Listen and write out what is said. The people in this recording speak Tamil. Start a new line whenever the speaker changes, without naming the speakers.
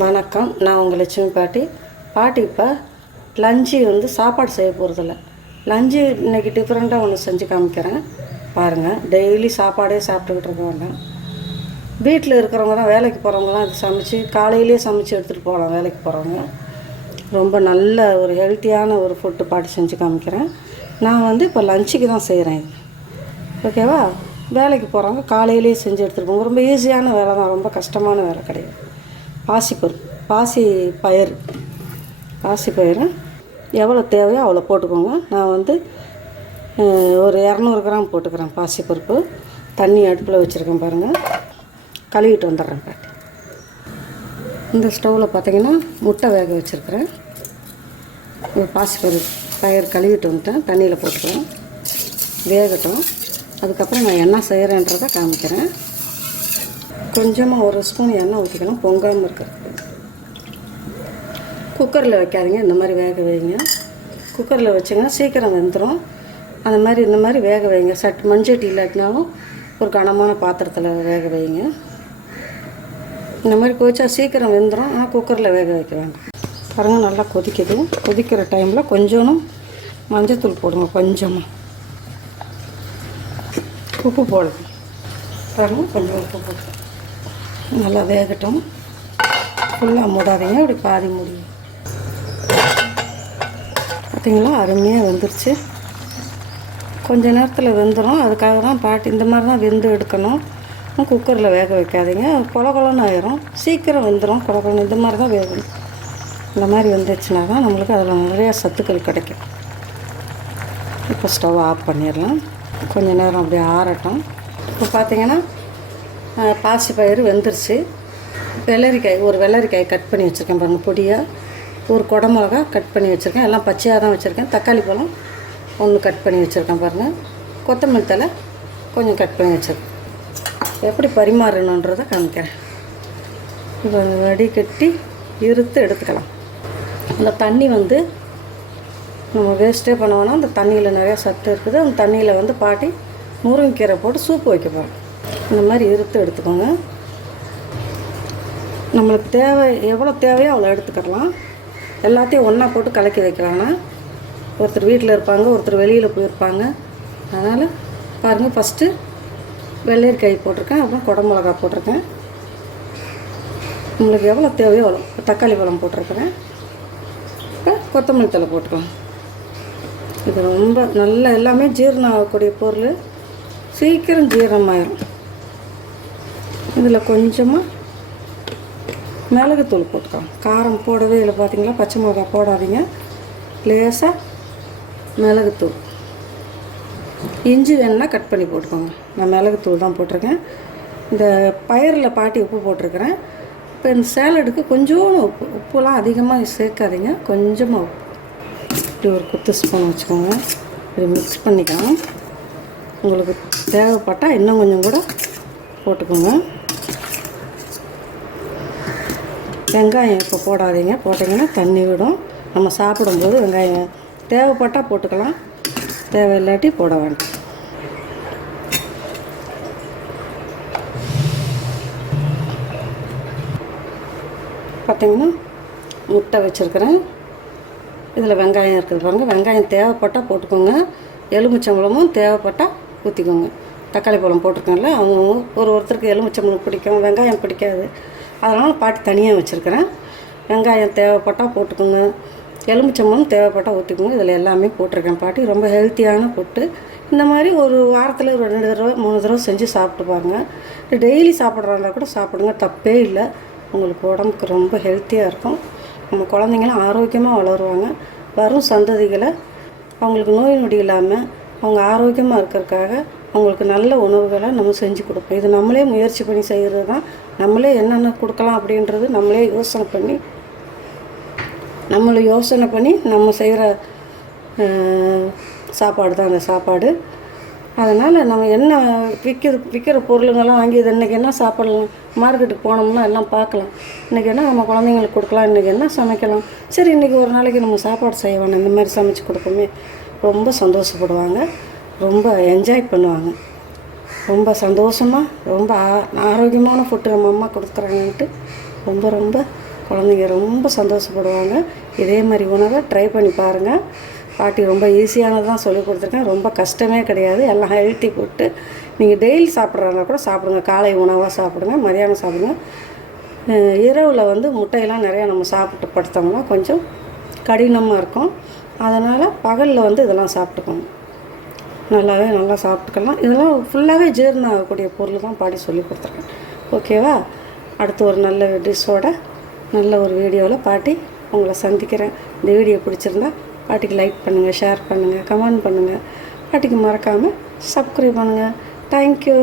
வணக்கம். நான் உங்கள் லட்சுமி பாட்டி. பாட்டி இப்போ லஞ்சு வந்து சாப்பாடு செய்ய போகிறதில்ல லஞ்சு இன்னைக்கு டிஃப்ரெண்ட்டாக ஒன்று செஞ்சு காமிக்கிறேன். பாருங்கள் டெய்லி சாப்பாடே சாப்பிட்டுக்கிட்டு இருக்க வேண்டாம் வீட்டில் இருக்கிறவங்க தான் வேலைக்கு போகிறவங்கலாம் அது சமைச்சு காலையிலேயே சமைச்சு எடுத்துகிட்டு போகலாம் வேலைக்கு போகிறவங்க ரொம்ப நல்ல ஒரு ஹெல்த்தியான ஒரு ஃபுட்டு பாட்டி செஞ்சு காமிக்கிறேன். நான் வந்து இப்போ லஞ்சுக்கு தான் செய்கிறேன் இது ஓகேவா வேலைக்கு போகிறவங்க காலையிலேயே செஞ்சு எடுத்துகிட்டு போங்க. ரொம்ப ஈஸியான வேலை தான். ரொம்ப கஷ்டமான வேலை கிடையாது. பாசிப்பருப்பு பாசி பயிர் பாசி பயிரை எவ்வளோ தேவையோ அவ்வளோ போட்டுக்கோங்க. நான் வந்து ஒரு இரநூறு கிராம் போட்டுக்கிறேன் பாசிப்பருப்பு. தண்ணி அடுப்பில் வச்சுருக்கேன் பாருங்கள் கழுவிட்டு வந்துடுறேன் பாட்டி. இந்த ஸ்டவ்வில் பார்த்தீங்கன்னா முட்டை வேக வச்சுருக்கிறேன். பாசி பாசிப்பருப்பு பயிர் கழுவிட்டு வந்துட்டேன். தண்ணியில் போட்டுக்கிறேன். வேகட்டும். அதுக்கப்புறம் நான் என்ன செய்கிறேன்றதை காமிக்கிறேன். கொஞ்சமாக ஒரு ஸ்பூன் எண்ணெய் ஊற்றிக்கணும். பொங்காமல் இருக்கிறதுக்கு. குக்கரில் வைக்காதீங்க. இந்த மாதிரி வேக வைங்க. குக்கரில் வச்சிங்கன்னா சீக்கிரம் வெந்துடும் அந்த மாதிரி இந்த மாதிரி வேக வைங்க. சட் மஞ்சட்டி இல்லாட்டினாலும் ஒரு கனமான பாத்திரத்தில் வேக வைங்க. இந்த மாதிரி கொதிச்சா சீக்கிரம் வெந்துடும் ஆனால் குக்கரில் வேக வைக்க வேண்டாம். பாருங்கள் நல்லா கொதிக்குது. கொதிக்கிற டைமில் கொஞ்சோனும் மஞ்சத்தூள் போடுங்க கொஞ்சமாக உப்பு போடுங்க பாருங்க கொஞ்சம் உப்பு போடுங்க நல்லா வேகட்டும். ஃபுல்லாக மூடாதீங்க. அப்படி பாதி முடியும் பார்த்தீங்களா அருமையாக வெந்துருச்சு. கொஞ்ச நேரத்தில் வெந்துடும் அதுக்காக தான் பாட்டி இந்த மாதிரி தான் வெந்து எடுக்கணும். குக்கரில் வேக வைக்காதீங்க. கொல ஆயிரும். சீக்கிரம் வெந்துடும் கொல இந்த மாதிரி தான் வேகணும். இந்த மாதிரி வெந்துச்சுன்னா தான் நம்மளுக்கு அதில் நிறையா சத்துக்கள் கிடைக்கும். இப்போ ஸ்டவ் ஆஃப் பண்ணிடலாம். கொஞ்சம் நேரம் அப்படியே ஆறட்டும். இப்போ பார்த்தீங்கன்னா பாசி பாசிப்பயிறு வெந்துருச்சு. வெள்ளரிக்காய் ஒரு வெள்ளரிக்காய் கட் பண்ணி வச்சுருக்கேன் பாருங்கள் பொடியாக ஒரு குடமிளகா கட் பண்ணி வச்சுருக்கேன். எல்லாம் பச்சையாக தான் வச்சுருக்கேன். தக்காளி பழம் ஒன்று கட் பண்ணி வச்சுருக்கேன் பாருங்கள் கொத்தமல்லி தலை கொஞ்சம் கட் பண்ணி வச்சுருக்கேன். எப்படி பரிமாறணுன்றதை காமிக்கிறேன். இப்போ அந்த வடிகட்டி இருத்து எடுத்துக்கலாம். அந்த தண்ணி வந்து நம்ம வேஸ்ட்டே பண்ணோன்னா அந்த தண்ணியில் நிறையா சத்து இருக்குது. அந்த தண்ணியில் வந்து பாட்டி முருங்கைக்கீரை போட்டு சூப்பு வைக்க போகிறோம் இந்த மாதிரி இருத்து எடுத்துக்கோங்க. நம்மளுக்கு தேவை எவ்வளோ தேவையோ அவ்வளோ எடுத்துக்கிடலாம் எல்லாத்தையும் ஒன்றா போட்டு கலக்கி வைக்கலாம்னா ஒருத்தர் வீட்டில் இருப்பாங்க ஒருத்தர் வெளியில் போயிருப்பாங்க. அதனால் பாருங்கள் ஃபஸ்ட்டு வெள்ளரிக்காய் போட்டிருக்கேன் அப்புறம் குடமிளகா போட்டிருக்கேன். உங்களுக்கு எவ்வளோ தேவையோ அவ்வளோ தக்காளி பழம் போட்டிருக்கிறேன். இப்போ கொத்தமல்லி தழை போட்டுக்கலாம். இது ரொம்ப நல்ல எல்லாமே ஜீரணம் ஆகக்கூடிய பொருள். சீக்கிரம் ஜீரணமாயிரும். இதில் கொஞ்சமாக மிளகுத்தூள் போட்டுக்கலாம். காரம் போடவே இல்லை பார்த்தீங்களா? பச்சை மிளகா போடாதீங்க. லேசாக மிளகுத்தூள். இஞ்சி வேணுன்னா கட் பண்ணி போட்டுக்கோங்க. நான் மிளகுத்தூள் தான் போட்டிருக்கேன். இந்த பயிரில் பாட்டி உப்பு போட்டிருக்கிறேன். இப்போ இந்த சேலடுக்கு கொஞ்சோண்டு உப்பு. உப்புலாம் அதிகமாக சேர்க்காதீங்க. கொஞ்சமாக உப்பு. இப்படி ஒரு குத்து ஸ்பூன் வச்சுக்கோங்க. இப்படி மிக்ஸ் பண்ணிக்கலாம். உங்களுக்கு தேவைப்பட்டால் இன்னும் கொஞ்சம் கூட போட்டுக்கோங்க. வெங்காயம் இப்போ போடாதீங்க. போட்டிங்கன்னா தண்ணி விடும். நம்ம சாப்பிடும்போது வெங்காயம் தேவைப்பட்டால் போட்டுக்கலாம். தேவையில்லாட்டி போட வேண்டாம். பார்த்திங்கன்னா முட்டை வச்சுருக்கிறேன். இதில் வெங்காயம் இருக்குது பாருங்கள் வெங்காயம் தேவைப்பட்டால் போட்டுக்கோங்க. எலுமிச்சம்பழமும் தேவைப்பட்டால் ஊற்றிக்கோங்க தக்காளி பழம் போட்டிருக்கேன்ல அவங்க ஒரு ஒருத்தருக்கு எலுமிச்சம்பழம் பிடிக்கும் வெங்காயம் பிடிக்காது. அதனால் பாட்டி தனியாக வச்சுருக்கிறேன். வெங்காயம் தேவைப்பட்டால் போட்டுக்கோங்க. எலுமிச்சம்பழம் தேவைப்பட்டால் ஊற்றிக்கோங்க இதில் எல்லாமே போட்டிருக்கேன் பாட்டி. ரொம்ப ஹெல்த்தியான ஃபுட்டு இந்த மாதிரி ஒரு வாரத்தில் ஒரு ரெண்டு தடவை மூணு தடவை செஞ்சு சாப்பிட்டு பாருங்கள் டெய்லி சாப்பிட்றாங்க கூட சாப்பிடுங்க. தப்பே இல்லை. உங்களுக்கு உடம்புக்கு ரொம்ப ஹெல்த்தியாக இருக்கும். நம்ம குழந்தைங்களும் ஆரோக்கியமாக வளருவாங்க. வரும் சந்ததிகளை அவங்களுக்கு நோய் நொடி இல்லாமல் அவங்க ஆரோக்கியமாக இருக்கிறதுக்காக அவங்களுக்கு நல்ல உணவுகளை நம்ம செஞ்சு கொடுப்போம். இது நம்மளே முயற்சி பண்ணி செய்கிறது தான். நம்மளே என்னென்ன கொடுக்கலாம் அப்படின்றது நம்மளே யோசனை பண்ணி நம்மளை யோசனை பண்ணி நம்ம செய்கிற சாப்பாடு தான் அந்த சாப்பாடு. அதனால் நம்ம என்ன விற்கிற விற்கிற பொருளுங்கெல்லாம் வாங்கி இது இன்றைக்கி என்ன சாப்பிடலாம் மார்க்கெட்டுக்கு போனோம்னா எல்லாம் பார்க்கலாம். இன்றைக்கி என்ன நம்ம குழந்தைங்களுக்கு கொடுக்கலாம் இன்றைக்கி என்ன சமைக்கலாம். சரி இன்றைக்கி ஒரு நாளைக்கு நம்ம சாப்பாடு செய்ய வேணாம். இந்த மாதிரி சமைச்சு கொடுப்போமே. ரொம்ப சந்தோஷப்படுவாங்க. ரொம்ப என்ஜாய் பண்ணுவாங்க. ரொம்ப சந்தோஷமாக ரொம்ப ஆ- ஆரோக்கியமான ஃபுட்டு நம்ம அம்மா கொடுக்குறாங்கன்ட்டு ரொம்ப ரொம்ப குழந்தைங்க ரொம்ப சந்தோஷப்படுவாங்க. இதே மாதிரி உணவை ட்ரை பண்ணி பாருங்கள் பாட்டி ரொம்ப ஈஸியானது தான் சொல்லி கொடுத்துருக்கேன். ரொம்ப கஷ்டமே கிடையாது. எல்லாம் ஹெல்த்தி போட்டு நீங்கள் டெய்லி சாப்பிட்றாங்க கூட சாப்பிடுங்க. காலை உணவாக சாப்பிடுங்க மதியானம் சாப்பிடுங்க. இரவில் வந்து முட்டையெல்லாம் நிறையா நம்ம சாப்பிட்டு படுத்தோம்னா கொஞ்சம் கடினமாக இருக்கும். அதனால் பகலில் வந்து இதெல்லாம் சாப்பிட்டுக்கணும் நல்லாவே நல்லா சாப்பிட்டுக்கலாம். இதெல்லாம் ஃபுல்லாகவே ஜீரணம் ஆகக்கூடிய பொருள் தான் பாடி சொல்லி கொடுத்துருக்கேன். ஓகேவா அடுத்து ஒரு நல்ல டிஷ்ஷோட நல்ல ஒரு வீடியோவில் பாட்டி உங்களை சந்திக்கிறேன். இந்த வீடியோ பிடிச்சிருந்தா பாட்டிக்கு லைக் பண்ணுங்கள் ஷேர் பண்ணுங்கள் கமெண்ட் பண்ணுங்கள் பாட்டிக்கு மறக்காமல் சப்ஸ்கிரைப் பண்ணுங்கள் தேங்க்யூ